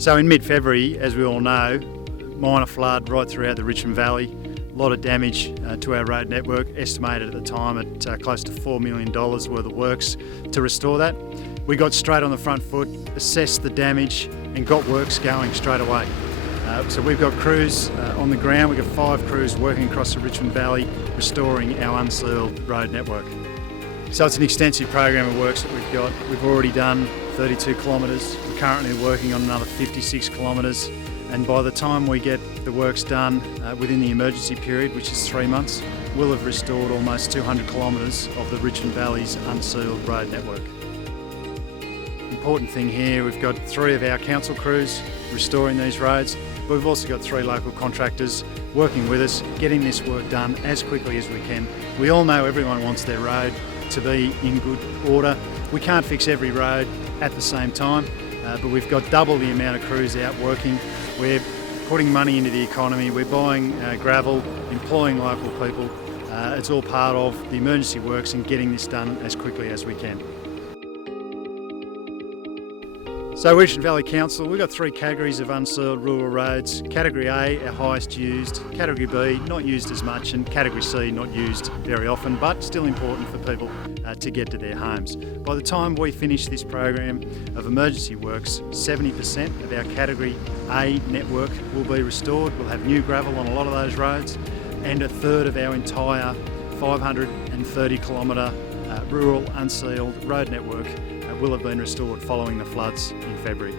So in mid-February, as we all know, minor flood right throughout the Richmond Valley, a lot of damage to our road network, estimated at the time at close to $4 million worth of works to restore that. We got straight on the front foot, assessed the damage and got works going straight away. So we've got crews on the ground, we've got 5 crews working across the Richmond Valley, restoring our unsealed road network. So it's an extensive program of works that we've got. We've already done 32 kilometres, we're currently working on another 56 kilometres, and by the time we get the works done within the emergency period, which is 3 months, we'll have restored almost 200 kilometres of the Richmond Valley's unsealed road network. Important thing here, we've got 3 of our council crews restoring these roads, but we've also got 3 local contractors working with us, getting this work done as quickly as we can. We all know everyone wants their road to be in good order. We can't fix every road at the same time, but we've got double the amount of crews out working. We're putting money into the economy, we're buying gravel, employing local people. It's all part of the emergency works and getting this done as quickly as we can. So Richmond Valley Council, we've got 3 categories of unsealed rural roads. Category A, our highest used, Category B, not used as much, and Category C, not used very often, but still important for people to get to their homes. By the time we finish this program of emergency works, 70% of our Category A network will be restored. We'll have new gravel on a lot of those roads, and a third of our entire 530 kilometre rural unsealed road network will have been restored following the floods in February.